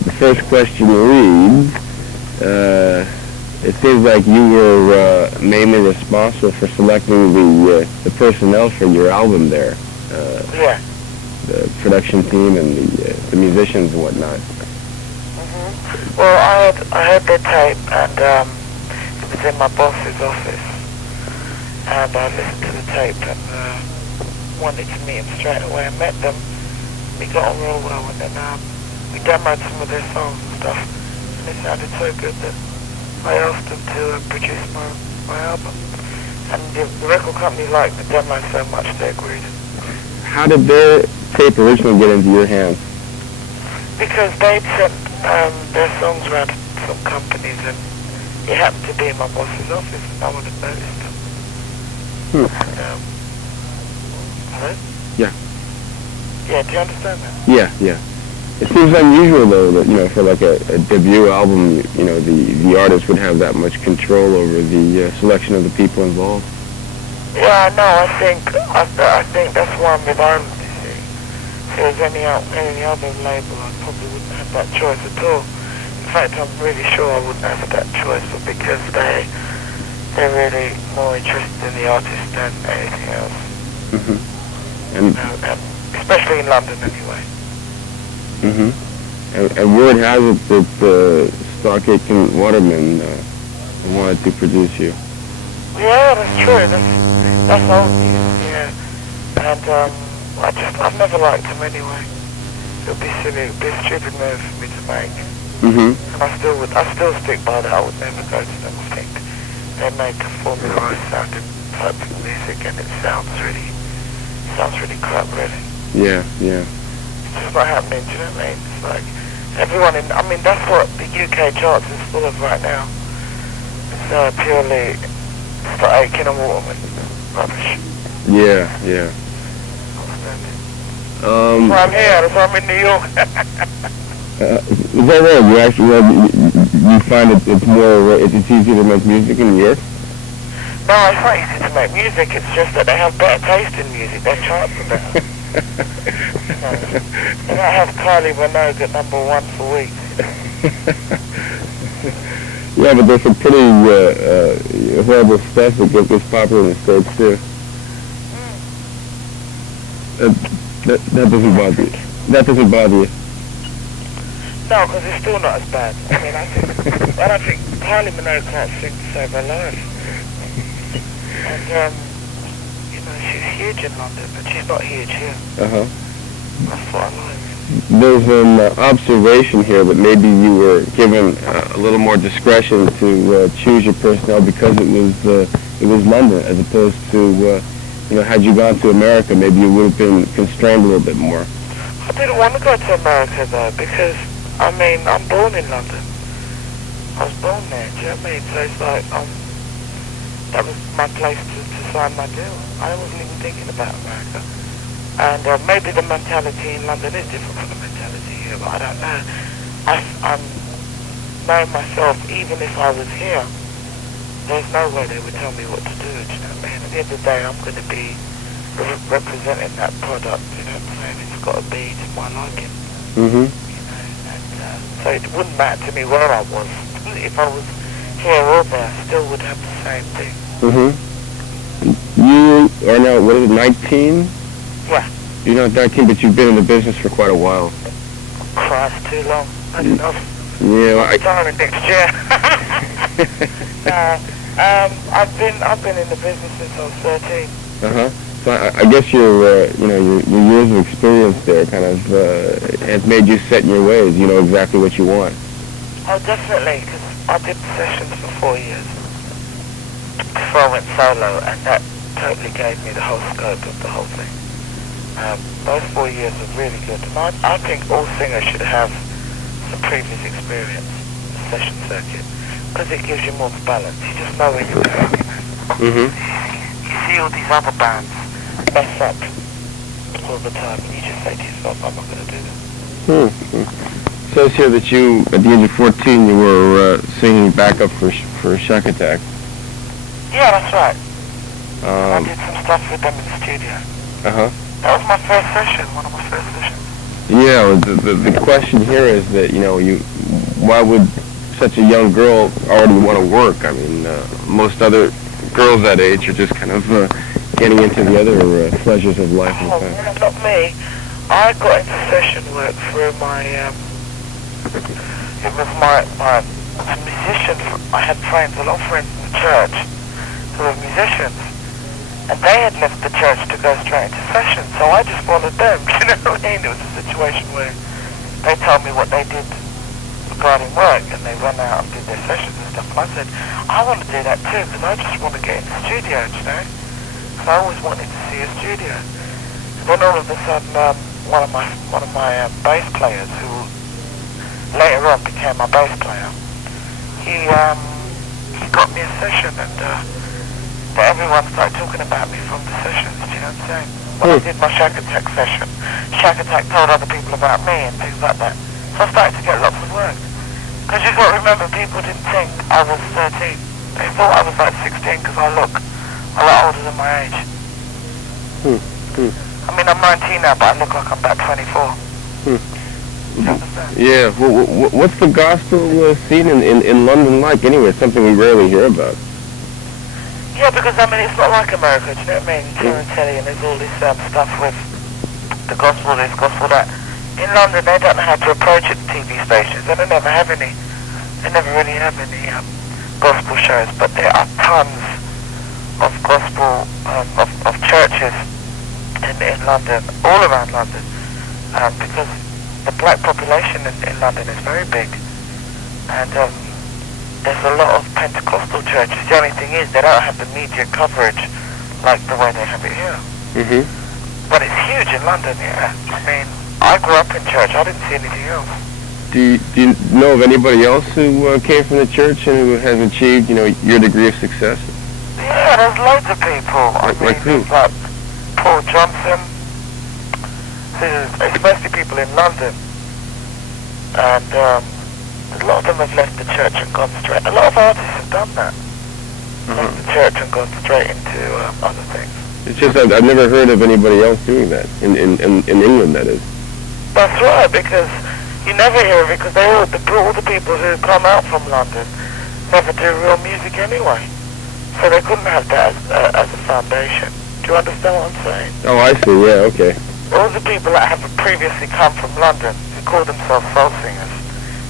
the first question reads, it seems like you were mainly responsible for selecting the personnel for your album there. Yeah. The production team and the musicians and whatnot. Well, I heard their tape, and it was in my boss's office, and I listened to the tape and wanted to meet him straight away. I met them, we got on real well, and then we demoed some of their songs and stuff, and it sounded so good that I asked them to produce my album, and the record company liked the demo so much they agreed. How did their tape originally get into your hands? Because they'd sent their songs around to some companies, and it happened to be in my boss's office, and no one had noticed them. And, hello? Yeah. Yeah, do you understand that? Yeah. It seems unusual, though, that, for like a debut album, the artist would have that much control over the selection of the people involved. Yeah, I know. I think that's why I'm with Ireland, you see. If there was any other label, I probably wouldn't have that choice at all. In fact, I'm really sure I wouldn't have that choice, because they're really more interested in the artist than anything else. And especially in London, anyway. And word has it that Starcake and Waterman wanted to produce you. Yeah, that's true. That's old news. Yeah, and I've never liked them anyway. It would be silly, it would be a stupid move for me to make. And I still stick by that. I would never go to them. I think they make a formularized sounding type of music, and it sounds really crap, really. Yeah. It's just not happening, do you know what I mean? It's like, that's what the UK charts is full of right now. It's purely Starcake and Waterman rubbish. Yeah. That's why I'm here, that's why I'm in New York. Is that right? You actually, you find it's easier to make music in New York? No, it's not easy to make music, it's just that they have better taste in music, their charts are better. And I have Kylie Minogue at #1 for weeks. Yeah, but there's some pretty horrible stuff that gets popular in the States too. That doesn't bother you. That doesn't bother you. No, because it's still not as bad. I don't think Kylie Minogue can't sing to save her life. And she's huge in London, but she's not huge here. That's what I like. There's an observation here that maybe you were given a little more discretion to choose your personnel because it was London, as opposed to had you gone to America, maybe you would have been constrained a little bit more. I didn't want to go to America though, because I'm born in London. I was born there. Do you know what I mean? So it's like that was my place to sign my deal. I wasn't even thinking about America. And maybe the mentality in London is different from the mentality here, but I don't know. I'm knowing myself, even if I was here, there's no way they would tell me what to do, do you know what I mean? At the end of the day, I'm going to be representing that product, you know what I'm saying? It's got to be to my liking. So it wouldn't matter to me where I was. If I was here or there, I still would have the same thing. You are now, what is it, 19? Yeah. You're not 19, but you've been in the business for quite a while. Christ, too long. That's enough. Yeah, retiring next year. I've been in the business since I was 13. So I guess your years of experience there kind of has made you set in your ways. You know exactly what you want. Oh, definitely, because I did sessions for 4 years before I went solo, and that totally gave me the whole scope of the whole thing. Those 4 years were really good, and I think all singers should have some previous experience in the session circuit, because it gives you more balance. You just know where you're going. You see all these other bands mess up all the time, and you just say to yourself, I'm not going to do this. It says here that you, at the age of 14, you were singing backup for Shock Attack. Yeah, that's right. I did some stuff with them in the studio. That was my first session, one of my first sessions. Yeah, well, the question here is that, why would such a young girl already want to work? I mean, most other girls that age are just kind of getting into the other pleasures of life and fun. Well, not me. I got into session work through my, it was my musicians. I had friends, a lot of friends in the church who were musicians. And they had left the church to go straight into session, so I just followed them. You know what I mean? It was a situation where they told me what they did regarding work, and they went out and did their sessions and stuff. And I said, I want to do that too, because I just want to get in the studio, you know? Because I always wanted to see a studio. And then all of a sudden, one of my bass players, who later on became my bass player, he got me a session, and everyone started talking about me from the sessions, do you know what I'm saying? When I did my Shack Attack session, Shack Attack told other people about me and things like that. So I started to get lots of work. Because you've got to remember, people didn't think I was 13. They thought I was like 16 because I look a lot older than my age. I mean, I'm 19 now, but I look like I'm about 24. You understand? Yeah, well, what's the gospel scene in London like anyway? It's something we rarely hear about. Yeah, because, I mean, it's not like America, do you know what I mean? You turn on telly and there's all this stuff with the gospel this, gospel that. In London, they don't know how to approach it, TV stations. They don't ever have any. They never really have any gospel shows, but there are tons of gospel, of churches in London, all around London, because the black population in London is very big, and there's a lot of Pentecostal churches. The only thing is they don't have the media coverage like the way they have it here. But it's huge in London, yeah. I mean, I grew up in church. I didn't see anything else. Do you know of anybody else who came from the church and who has achieved, your degree of success? Yeah, there's loads of people. Like who? Like Paul Johnson. It's mostly people in London. And a lot of them have left the church and gone straight. A lot of artists have done that. Left the church and gone straight into other things. It's just I've never heard of anybody else doing that in England. That is. That's right, because you never hear of it, because all the people who come out from London never do real music anyway, so they couldn't have that as a foundation. Do you understand what I'm saying? Oh, I see. Yeah. Okay. All the people that have previously come from London, who call themselves soul singers,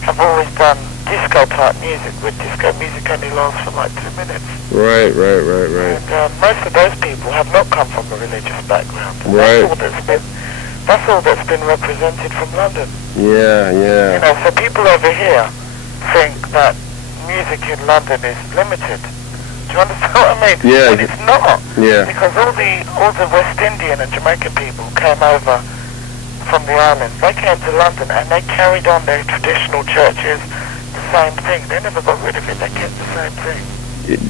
have always done disco-type music, with disco music only lasts for like 2 minutes. Right. And most of those people have not come from a religious background. Right. That's all that's been represented from London. Yeah. You know, so people over here think that music in London is limited. Do you understand what I mean? Yeah. And it's not. Yeah. Because all the West Indian and Jamaican people came over from the islands. They came to London and they carried on their traditional churches, the same thing. They never got rid of it. They kept the same thing.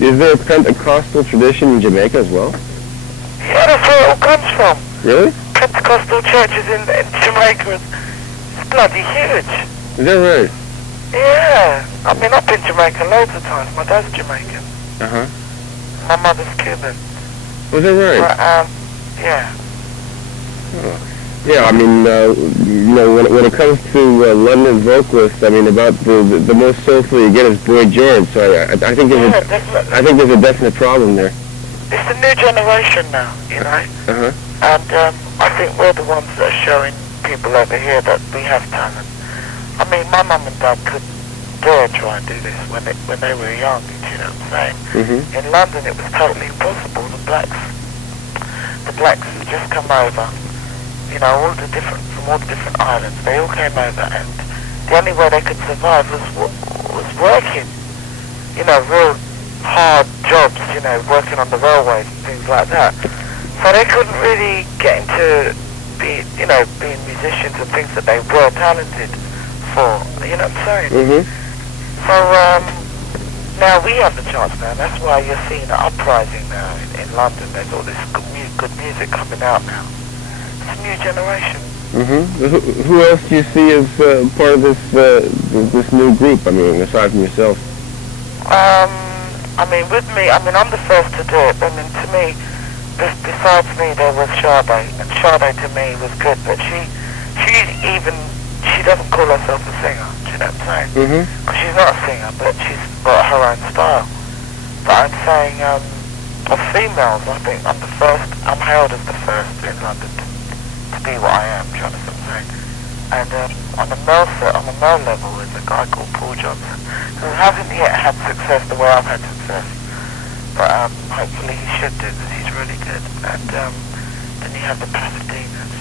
Is there a Pentecostal tradition in Jamaica as well? Yeah, that's where it all comes from. Really? Pentecostal churches in Jamaica, it's bloody huge. Is that right? Yeah. I mean, I've been to Jamaica loads of times. My dad's Jamaican. My mother's Cuban. Was that right? But, yeah. Yeah, I mean, when it comes to London vocalists, I mean, about the most soulful you get is Boy George. So I think there's a definite problem there. It's the new generation now, you know. And I think we're the ones that are showing people over here that we have talent. I mean, my mum and dad couldn't dare try and do this when they were young. You know what I'm saying? In London, it was totally impossible. The blacks had just come over. You know, from all the different islands, they all came over, and the only way they could survive was working. You know, real hard jobs. You know, working on the railways and things like that. So they couldn't really get into being musicians and things that they were talented for. You know what I'm saying? So now we have the chance now. That's why you're seeing an uprising now in London. There's all this good music coming out now. It's a new generation. Who else do you see as part of this new group? I mean, aside from yourself. I mean, with me, I mean, I'm the first to do it. I mean, to me, besides me, there was Sade, and Sade to me was good, but she she doesn't call herself a singer, do you know what I'm saying? Mm-hmm. Well, she's not a singer, but she's got her own style. But I'm saying, of females, I think I'm hailed as the first in London to be what I am, do you understand what I'm saying? And on the male level, there's a guy called Paul Johnson, who hasn't yet had success the way I've had success. But hopefully he should do, because he's really good. And then you have the Pasadenas,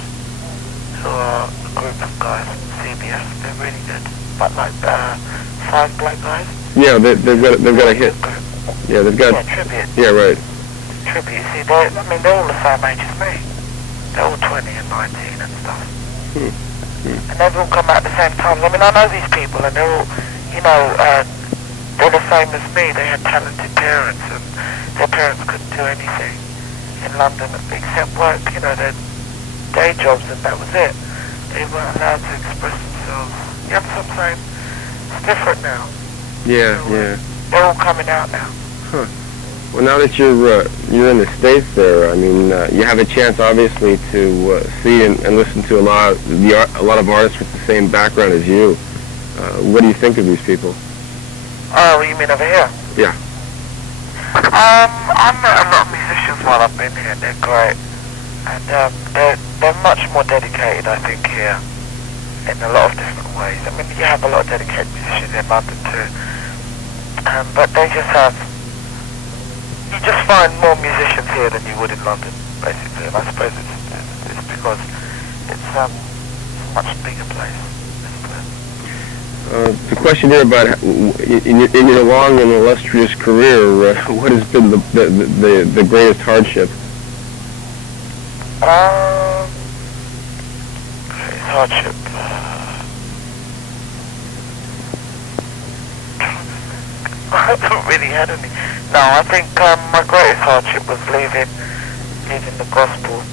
who are a group of guys from CBS. They're really good. But like 5 black guys. Yeah, they've got a hit. Yeah, they've got. Yeah, Tribute. Yeah, right. Tribute. See, they're all the same age as me. They're all 20 and 19 and stuff. And they've all come out at the same time. I mean, I know these people, and they're all, they're the same as me. They had talented parents, and their parents couldn't do anything in London except work, their day jobs, and that was it. They weren't allowed to express themselves. You know what I'm saying? It's different now. Yeah, They're all coming out now. Huh. Well, now that you're in the States there, I mean, you have a chance, obviously, to see and listen to a lot of artists with the same background as you. What do you think of these people? Oh, you mean over here? Yeah. I've met a lot of musicians while I've been here. They're great. And they're much more dedicated, I think, here in a lot of different ways. I mean, you have a lot of dedicated musicians in London too. But they just have... You just find more musicians here than you would in London, basically. And I suppose it's because it's a much bigger place. The question here about in your long and illustrious career, what has been the greatest hardship? Greatest hardship. I haven't really had any. No, I think my greatest hardship was leaving the gospel,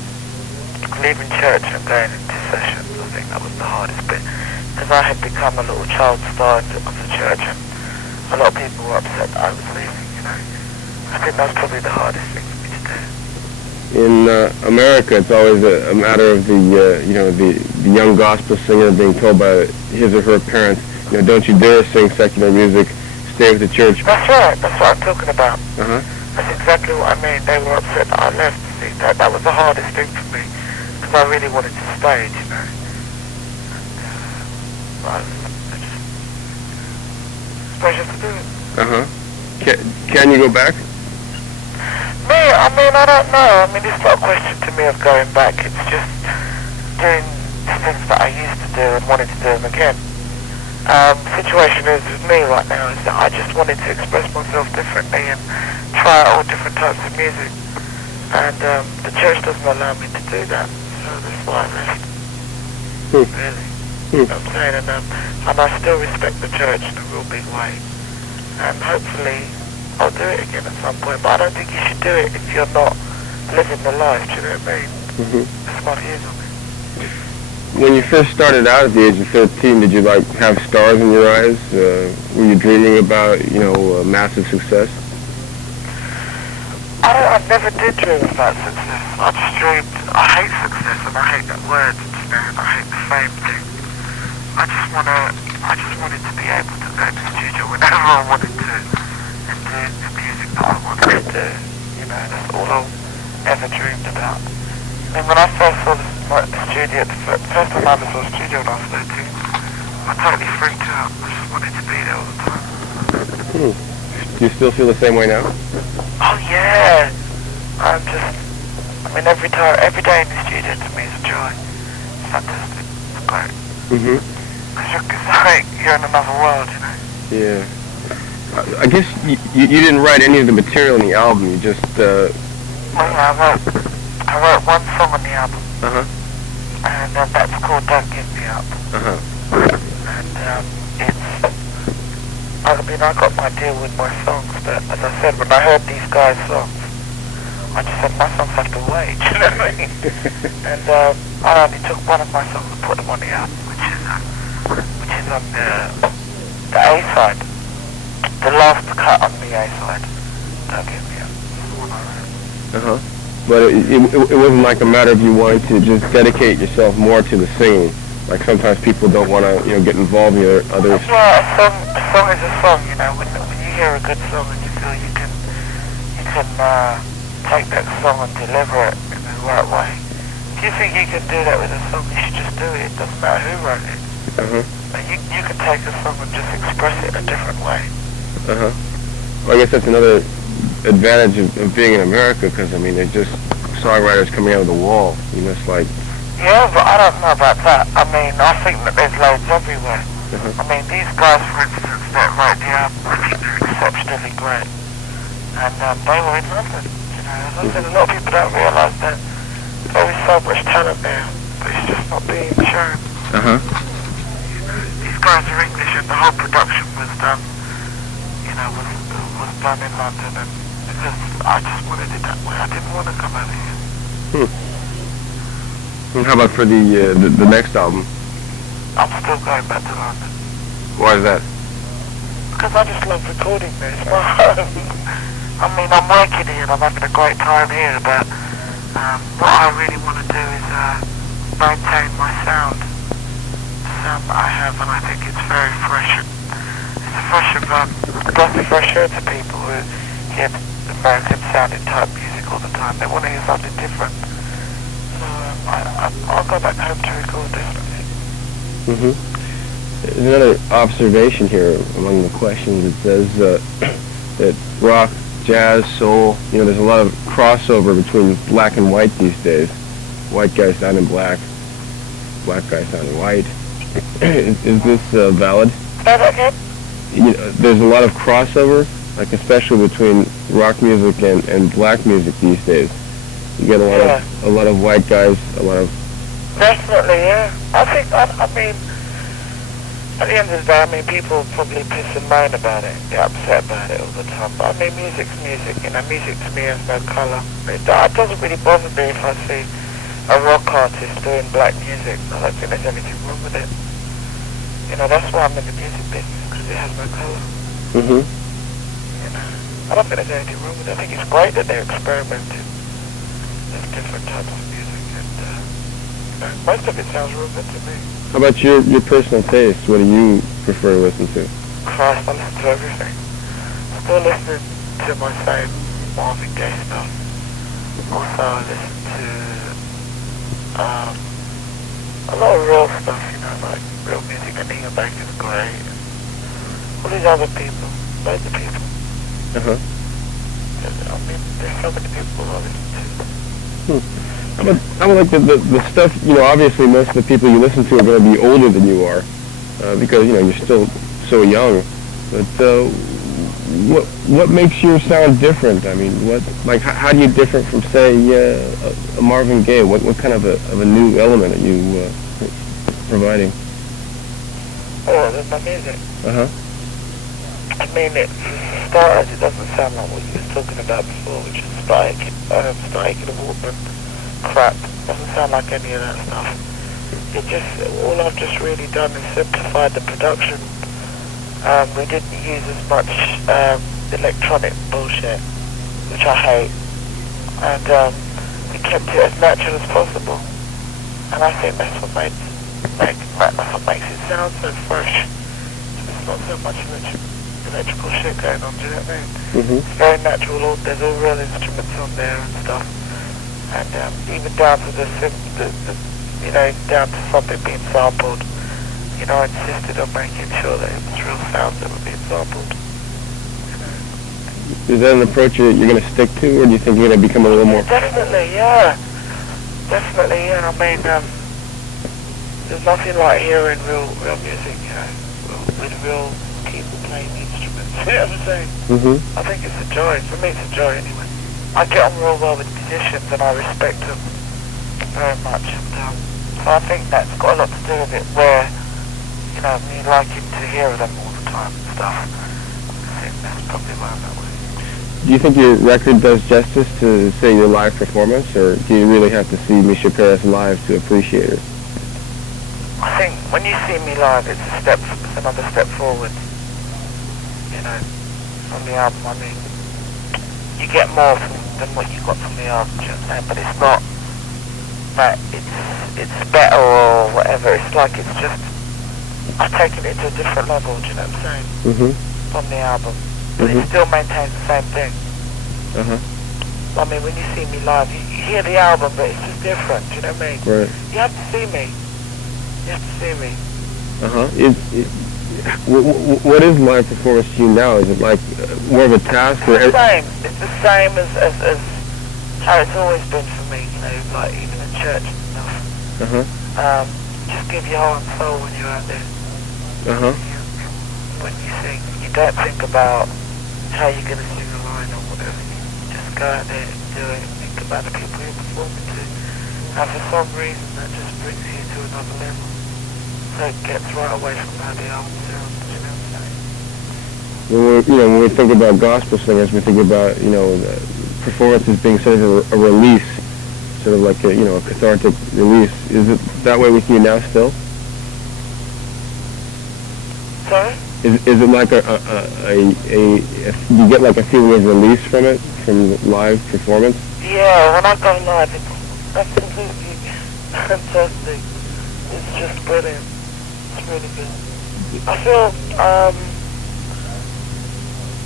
leaving church and going into sessions. I think that was the hardest bit, because I had become a little child star of the church, and a lot of people were upset that I was leaving. I think that's probably the hardest thing for me to do. In America, it's always a matter of the young gospel singer being told by his or her parents, don't you dare sing secular music. Stay with the church. That's right. That's what I'm talking about. Uh-huh. That's exactly what I mean. They were upset that I left. See, that was the hardest thing for me, because I really wanted to stay, I suppose you have to do it. Uh-huh. Can you go back? Me, I mean, I don't know. I mean, it's not a question to me of going back. It's just doing the things that I used to do and wanting to do them again. Situation is with me right now is that I just wanted to express myself differently and try out all different types of music, and the church doesn't allow me to do that, so that's why I left. Really, you know what I'm saying, and I still respect the church in a real big way, and hopefully I'll do it again at some point, but I don't think you should do it if you're not living the life, do you know what I mean? That's my views on it. When you first started out at the age of 13, did you have stars in your eyes? Were you dreaming about, massive success? I never did dream about success. I just dreamed. I hate success, and I hate that word. And I hate the fame thing. I just wanted to be able to go to the studio whenever I wanted to and do the music that I wanted to do. That's all I ever dreamed about. I mean, when I first saw the studio, the first time I ever saw a studio when I was 13, I totally freaked out. I just wanted to be there all the time. Do you still feel the same way now? Oh yeah. Every day in the studio to me is a joy. It's fantastic. It's great. Because you're in another world, Yeah. I guess you didn't write any of the material in the album. You just. I wrote one song on the album, and that's called Don't Give Me Up. And I got my deal with my songs, but as I said, when I heard these guys' songs, I just said, my songs have to wait, you know what I mean? And I only took one of my songs and put them on the album, which is on the A-side, the last cut on the A-side. Don't Give Me Up. That's the one I wrote. But it wasn't like a matter of you wanting to just dedicate yourself more to the singing. Like sometimes people don't want to, get involved in others. Well, a song is a song, you know. When you hear a good song and you feel you can take that song and deliver it in the right way. If you think you can do that with a song, you should just do it. It doesn't matter who wrote it. You can take a song and just express it in a different way. Well, I guess that's another advantage of being in America, because there's just songwriters coming out of the wall. It's like. Yeah, but I don't know about that. I think that there's loads everywhere. These guys, for instance, that wrote the album, I think they're exceptionally great. And they were in London. As I said, a lot of people don't realise that there is so much talent there, but it's just not being shown. These guys are English, and the whole production was done, was done in London, and because I just wanted it that way. I didn't want to come over here. And how about for the next album? I'm still going back to London. Why is that? Because I just love recording this. I'm working here and I'm having a great time here, but what I really want to do is maintain my sound. The sound that I have, and I think it's very fresh. It's a breath of fresh air to people who hear American sounding type music all the time. They want to hear something different. So I'll go back home to record, definitely. There's another observation here among the questions. It says that rock, jazz, soul, there's a lot of crossover between black and white these days. White guys sounding black guys sounding white. Is this valid? Say that again? There's a lot of crossover, like especially between rock music and black music these days. You get a lot of white guys, a lot of. Definitely, yeah. At the end of the day, people probably piss and moan about it, get upset about it all the time. But music's music, music to me has no colour. It doesn't really bother me if I see a rock artist doing black music. I don't think there's anything wrong with it. That's why I'm in the music business, because it has no colour. I don't think there's anything wrong with it. I think it's great that they're experimenting with different types of music, and most of it sounds real good to me. How about your personal taste? What do you prefer to listen to? Christ, I listen to everything. I'm still listening to my same Marvin Gaye stuff. Also, I listen to a lot of real stuff, like real music. Anita Baker's great. All these other people, loads of people. There's so many people I listen to. How about like the stuff, obviously most of the people you listen to are going to be older than you are, because, you're still so young. But what makes your sound different? How do you different from, say, a Marvin Gaye? What kind of a new element are you providing? Oh, that's my music. It started, it doesn't sound like what you were talking about before, which is Spike and Walkman crap. Doesn't sound like any of that stuff. All I've just really done is simplified the production. We didn't use as much electronic bullshit, which I hate, and we kept it as natural as possible. And I think that's what makes it sound so fresh. There's not so much electrical shit going on, do you know what I mean? It's very natural. There's all real instruments on there and stuff. And even down to down to something being sampled, I insisted on making sure that it was real sounds that were being sampled. Is that an approach you're going to stick to, or do you think you're going to become a little more? Definitely, yeah. There's nothing like hearing real music, with real people playing instruments. You know what I'm saying? I think it's a joy. For me, it's a joy anyway. I get on real well with musicians and I respect them very much. And, so I think that's got a lot to do with it, where, me liking to hear them all the time and stuff. I think that's probably why I'm that way. Do you think your record does justice to, say, your live performance, or do you really have to see Mica Paris live to appreciate her? I think when you see me live, it's another step forward. On the album, you get more than what you got from the album, you know what I'm saying? But it's not that it's better or whatever. It's like it's just I've taken it to a different level. Do you know what I'm saying? Mhm. From the album, but it still maintains the same thing. I mean, when you see me live, you hear the album, but it's just different. Do you know what I mean? Right. You have to see me. You have to see me. What is live performance to you now? Is it like more of a task? Or It's the same. It's the same as how it's always been for me. You know, like even in church and stuff. Just give your heart and soul when you're out there. When you sing, you don't think about how you're going to sing a line or whatever. You just go out there and do it. Think about the people you're performing to. And for some reason, that just brings you to another level. So it gets right away from how the album sounds. You know what I'm saying? When we think about gospel singers, we think about the performances being sort of a release, sort of like a cathartic release. Is it that way with you now still? Sorry? Is it like you get like a feeling of release from it, from live performance? Yeah, when I go live, that's completely fantastic. It's just brilliant. It's really good. I feel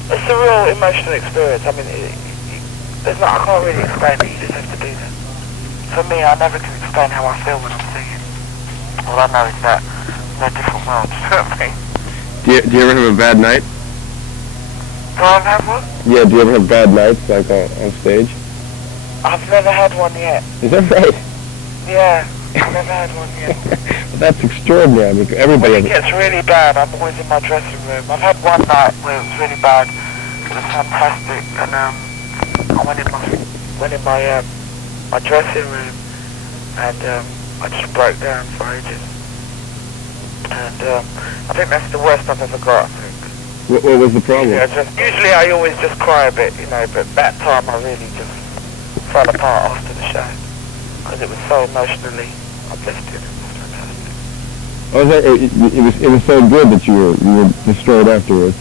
it's a real emotional experience. I mean, I can't really explain it. You just have to be there. For me, I never can explain how I feel when I'm singing. All I know is that we're different worlds. You know what I mean? Do you ever have a bad night? Do I have one? Yeah, do you ever have bad nights, like on stage? I've never had one yet. Is that right? Yeah, I've never had one yet. Well, that's extraordinary. Because everybody. When it gets really bad, I'm always in my dressing room. I've had one night where it was really bad. It was fantastic, and I went in my dressing room, and I just broke down for ages. And I think that's the worst I've ever got, I think. What was the problem? Usually I always just cry a bit, but that time I really just fell apart after the show. Because it was so emotionally uplifting. It was fantastic. Oh, it was so good that you were destroyed afterwards.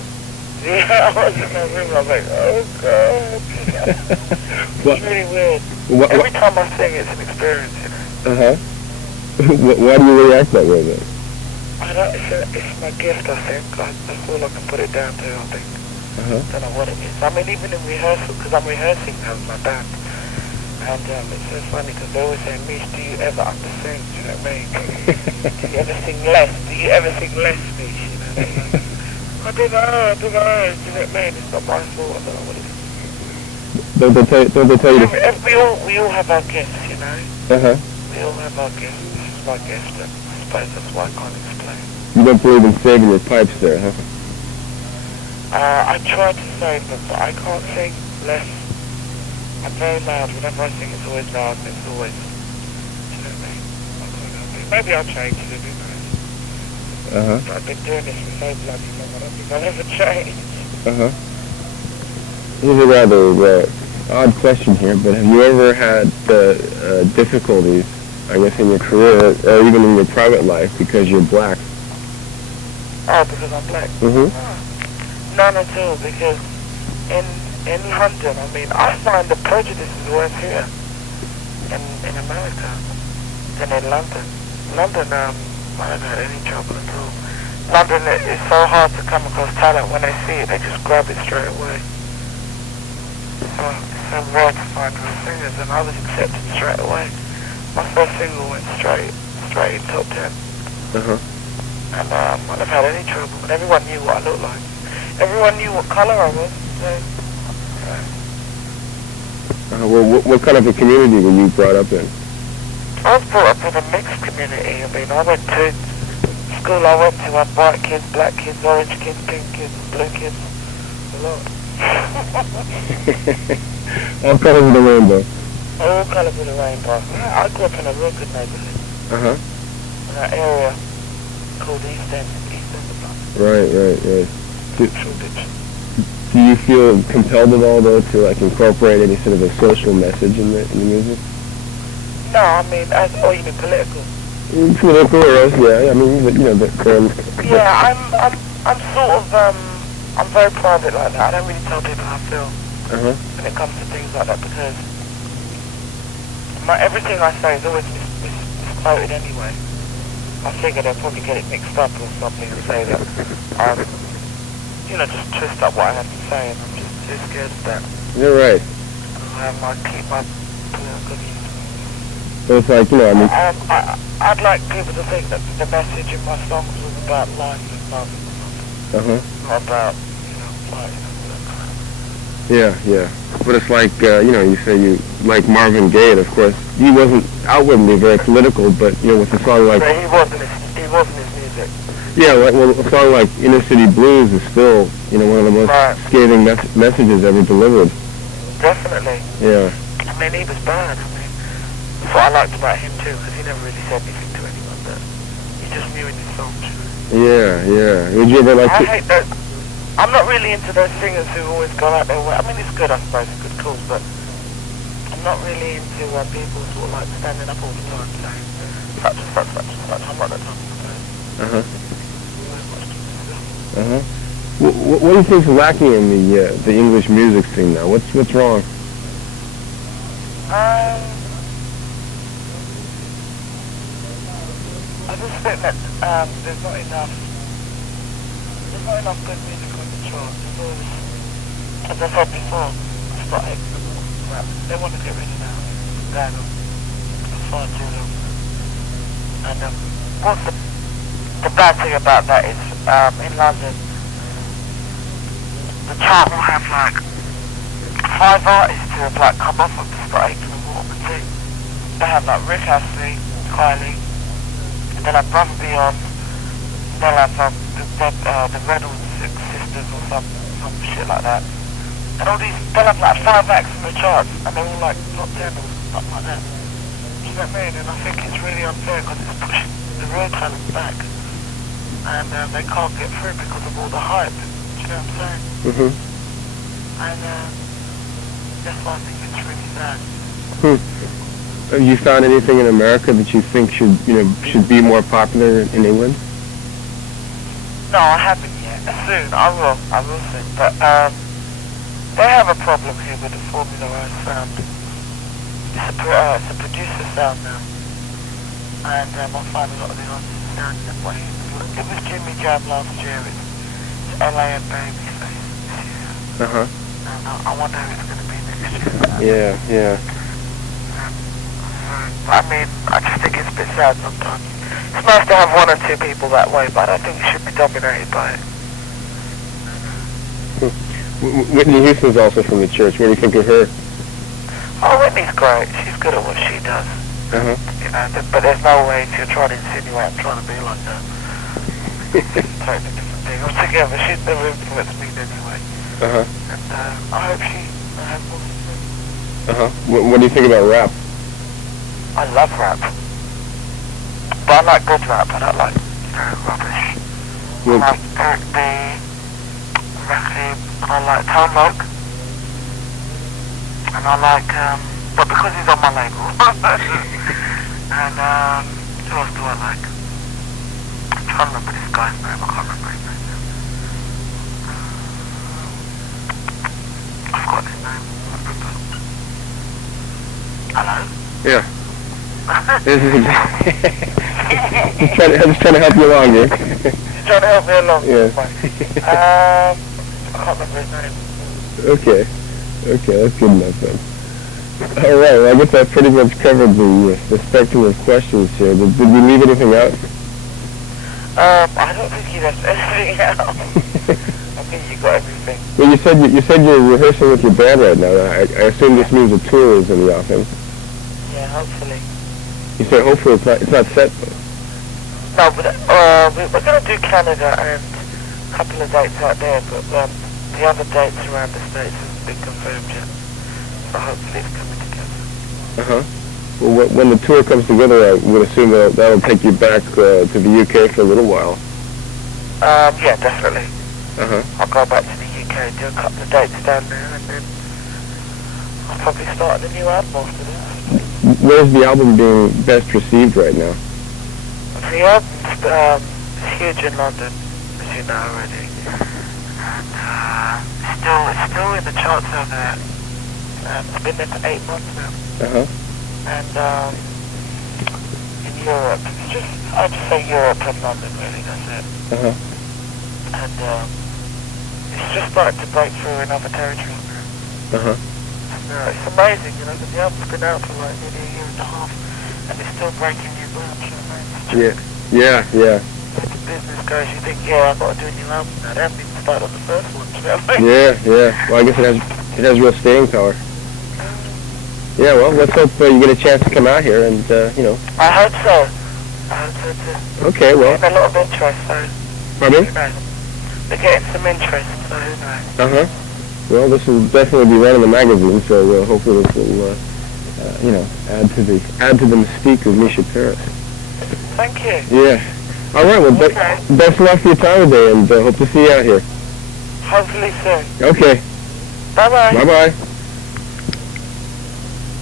Yeah, I was in my room, I was like, oh God. It's really weird. Every time I sing, it's an experience, Why do you react that way, then? It's my gift, I think. That's all I can put it down to, I think. I don't know what it is. I mean, even in rehearsal, because I'm rehearsing now with my band. And it's so funny, because they always say, Mish, do you ever undersing? Do you know what I mean? Do you ever sing less? Do you ever sing less, Mish? You know what I mean? I don't know. Do you know what I mean? It's not my fault. I don't know what it is. Don't they tell you We all have our gifts, you know? We all have our gifts. This is my gift, and I suppose that's why I can't explain. You don't believe in saving your pipes there, huh? I try to save them, but I can't sing less. I'm very loud. Whenever I sing, it's always loud, and it's always... Do you know what I mean? I can't help it. Maybe I'll change it, who knows? But I've been doing this for so bloody long, I don't think I'll ever change. Here's a rather odd question here, but have you ever had difficulties, I guess, in your career, or even in your private life, because you're black? Oh, because I'm black? None at all, because in London, I mean, I find the prejudice is worse here in America than in London. London, I haven't had any trouble at all. London, it's so hard to come across talent. When they see it, they just grab it straight away. So it's so rare to find real singers, and I was accepted straight away. My first single went straight in top 10. And I never had any trouble, and everyone knew what I looked like. Everyone knew what colour I was. What kind of a community were you brought up in? I was brought up in a mixed community. I mean, I went to school I went to had white kids, black kids, orange kids, pink kids, blue kids, a lot. All colors of the rainbow. All colours of the rainbow. I grew up in a real good neighbourhood. In an area called East End. Right. Do you feel compelled at all, though, to like incorporate any sort of a social message in the music? No, I mean, or you mean political? Political or else, yeah. I mean, the current. Yeah, I'm sort of I'm very private like that. I don't really tell people how I feel when it comes to things like that, because everything I say is always misquoted anyway. I figure they'll probably get it mixed up or something and say that just twist up what I have to say, and I'm just too scared of that. You're right. I keep my good use. So it's like, I'd like people to think that the message in my songs was about life and love, not about, life. Yeah. But it's like, you say you like Marvin Gaye, and of course, he wasn't outwardly very political, but, with a song like... But he wasn't his music. Yeah, a song like Inner City Blues is still, one of the most scathing messages ever delivered. Definitely. Yeah. I mean, he was bad. That's what I liked about him too, because he never really said anything to anyone, but he just knew in his songs. Yeah. Would you ever like to... I hate that. I'm not really into those singers who always go out there. I mean, it's good, I suppose, it's good cause, but I'm not really into people sort of like standing up all the time saying such and such and such. I'm not that type of person. What do you think is lacking in the English music scene now? What's wrong? I just think that there's not enough good music on the chart. As I said before, it's not rap. They want to get rid of that. Going on for far too long. And what's the bad thing about that is in London, the chart will have like 5 artists who have like come off of the strike and what would do. They have like Rick Astley, Kylie, and they'll have Brother Beyond, they'll have the Reynolds sisters or some shit like that. And all these, they'll have like 5 acts in the charts and they're all like top 10 or something like that. Do you know what I mean? And I think it's really unfair because it's pushing the real talent back. And they can't get through because of all the hype. Do you know what I'm saying? And that's why I think it's really sad. Have you found anything in America that you think should be more popular in England? No, I haven't yet. Soon, I will soon. But they have a problem here with the Formula One sound. It's a producer sound now. And I find a lot of the artists sound that way. It was Jimmy Jam last year. It's LA and Babyface this year. And I wonder who it's going to be next year. Yeah. I mean, I just think it's a bit sad sometimes. It's nice to have 1 or 2 people that way, but I don't think it should be dominated by it. Whitney Houston's also from the church. What do you think of her? Oh, Whitney's great. She's good at what she does. But there's no way if you're trying to insinuate I'm trying to be like that. Totally different thing altogether. She's never influenced me in any way. And I hope she has more success. What do you think about rap? I love rap. But I like good rap. I don't like, rubbish. I like Eric B, Rakim, and I like Tone Loc. And I like, but because he's on my label. And who else do I like? I'm trying to remember this guy's name. I can't remember his name now. I forgot his name. Hello? Yeah. I'm just trying to help you along here. You're trying to help me along? Yeah. I can't remember his name. Okay, that's good enough then. All right, well, I guess I pretty much covered the spectrum of questions here. Did we leave anything out? I don't think you left anything out. I think you got everything. Well, you said you're rehearsing with your band right now. I assume this means a tour is in the offing. Yeah, hopefully. You say hopefully it's not set? No, but we're going to do Canada and a couple of dates out there, but the other dates around the States haven't been confirmed yet. So hopefully it's coming together. Well, when the tour comes together, I would assume that'll take you back to the UK for a little while. Yeah, definitely. I'll go back to the UK, do a couple of dates down there, and then I'll probably start a new album after that. Where's the album being best received right now? The album's huge in London, as you know already. And it's still in the charts over there. It's been there for 8 months now. and in Europe. I'd just say Europe and London, really, that's it. Uh-huh. And it's just starting to break through in other territories now. Uh-huh. And it's amazing, you know, because the album's been out for like nearly a year and a half, and it's still breaking new ground, you know what I mean? Yeah. Like the business goes, you think, yeah, I've got to do a new album now. They haven't even started on the first one, you know what I mean? Yeah. Well, I guess it has real staying power. Yeah, well, let's hope you get a chance to come out here and, you know. I hope so. I hope so too. Okay, well. There's a lot of interest, so Pardon me? who knows? They're getting some interest, so who knows? Uh-huh. Well, this will definitely be run in the magazine, so hopefully this will, you know, add to the mystique of Mica Paris. Thank you. Yeah. All right, well, best of luck for your time today, and hope to see you out here. Hopefully soon. Okay. Bye-bye. Bye-bye.